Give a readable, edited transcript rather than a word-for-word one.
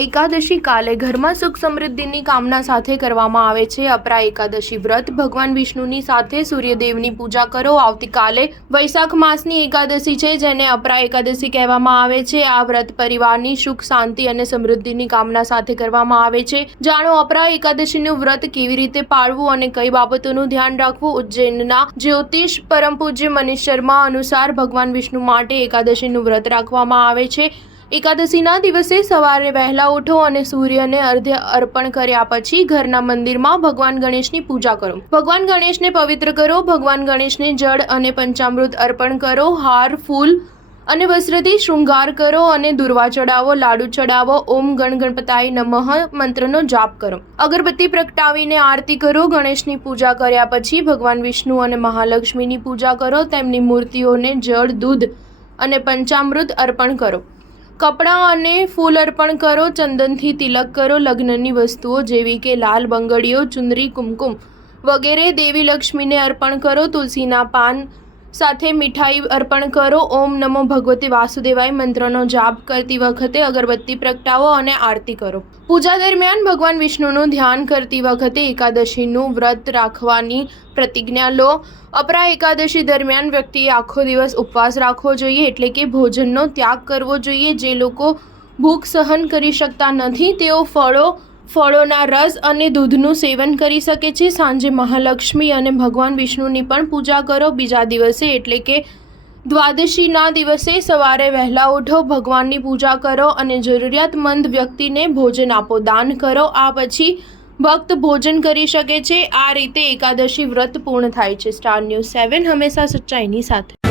એકાદશી કાલે ઘરમાં સુખ સમૃદ્ધિની કામના સાથે કરવામાં આવે છે અપરા એકાદશી વ્રત। ભગવાન વિષ્ણુની સાથે સૂર્યદેવની પૂજા કરો। આવતીકાલે વૈશાખ માસની એકાદશી છે, જેને અપરા એકાદશી કહેવામાં આવે છે। આ વ્રત પરિવારની સુખ શાંતિ અને સમૃદ્ધિની કામના સાથે કરવામાં આવે છે। જાણો અપરા એકાદશીનું વ્રત કેવી રીતે પાળવું અને કઈ બાબતોનું ધ્યાન રાખવું। ઉજ્જૈનના જ્યોતિષ પરમ પૂજ્ય મનીષ શર્મા અનુસાર ભગવાન વિષ્ણુ માટે એકાદશીનું વ્રત રાખવામાં આવે છે। એકાદશીના દિવસે સવારે વહેલા ઉઠો અને સૂર્યને અર્ઘ્ય અર્પણ કર્યા પછી ઘરના મંદિરમાં ભગવાન ગણેશની પૂજા કરો। ભગવાન ગણેશને પવિત્ર કરો। ભગવાન ગણેશને જળ અને પંચામૃત અર્પણ કરો। હાર, ફૂલ અને વસ્ત્રથી શૃંગાર કરો અને દુર્વા ચડાવો, લાડુ ચડાવો। ઓમ ગણ ગણપતાય નમઃ મંત્રનો જાપ કરો। અગરબત્તી પ્રગટાવીને આરતી કરો। ગણેશની પૂજા કર્યા પછી ભગવાન વિષ્ણુ અને મહાલક્ષ્મીની પૂજા કરો। તેમની મૂર્તિઓને જળ, દૂધ અને પંચામૃત અર્પણ કરો। કપડાં અને ફૂલ અર્પણ કરો। ચંદનથી તિલક કરો। લગ્નની વસ્તુઓ જેવી કે લાલ બંગડીઓ, ચુંદડી, કુમકુમ વગેરે દેવી લક્ષ્મીને અર્પણ કરો। તુલસીના પાન સાથે મીઠાઈ અર્પણ કરો। ઓમ નમો ભગવતે વાસુદેવાય મંત્રનો જાપ કરતી વખતે અગરબત્તી પ્રગટાવો અને આરતી કરો। પૂજા દરમિયાન ભગવાન વિષ્ણુનું ધ્યાન કરતી વખતે એકાદશીનું વ્રત રાખવાની પ્રતિજ્ઞા લો। અપરા એકાદશી દરમિયાન વ્યક્તિએ આખો દિવસ ઉપવાસ રાખવો જોઈએ, એટલે કે ભોજનનો ત્યાગ કરવો જોઈએ। જે લોકો ભૂખ સહન કરી શકતા નથી તેઓ ફળોના રસ અને દૂધનું સેવન કરી શકે છે। સાંજે મહાલક્ષ્મી અને ભગવાન વિષ્ણુની પણ પૂજા કરો। બીજા દિવસે એટલે કે દ્વાદશીના દિવસે સવારે વહેલા ઉઠો, ભગવાનની પૂજા કરો અને જરૂરિયાતમંદ વ્યક્તિને ભોજન આપો, દાન કરો। આ પછી ભક્ત ભોજન કરી શકે છે। આ રીતે એકાદશી વ્રત પૂર્ણ થાય છે। સ્ટાર ન્યૂઝ 7 હંમેશા સચ્ચાઈની સાથે।